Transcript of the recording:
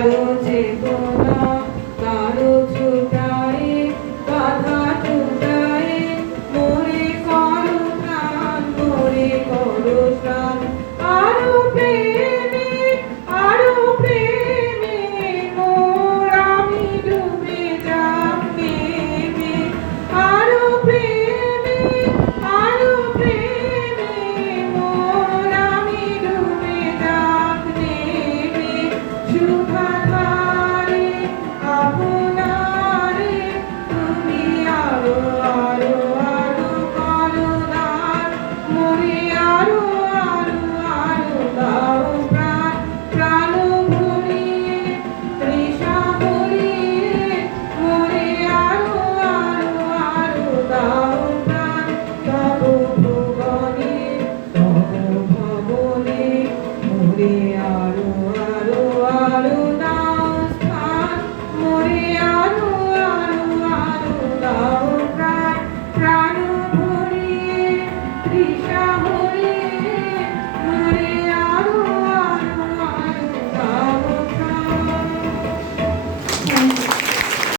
কারো চেতনা কারো ছুটায় বাধা ছুটায় মোরে করো প্রাণ মোরে করো প্রাণ আরো প্রেমে মোর আমি ডুবে যাব প্রেমে আরো প্রেমে মোর আমি ডুবে যাব প্রেমে সুধাধারে আপনারে তুমি আরো আরো আরো করুণার মোরে আরো আরো আরো দাও প্রাণ প্রাণ ভরিয়ে তৃষা ভরিয়ে মোরে আরো আরো আরো দাও প্রাণ তব ভুবনে তব ভবনে মোরে আরো আরো আরো দাও স্থান মোরে আরো আরো আরো দাও প্রাণ প্রাণ ভরিয়ে তৃষা ভরিয়ে মোরে আরো আরো আরো দাও প্রাণ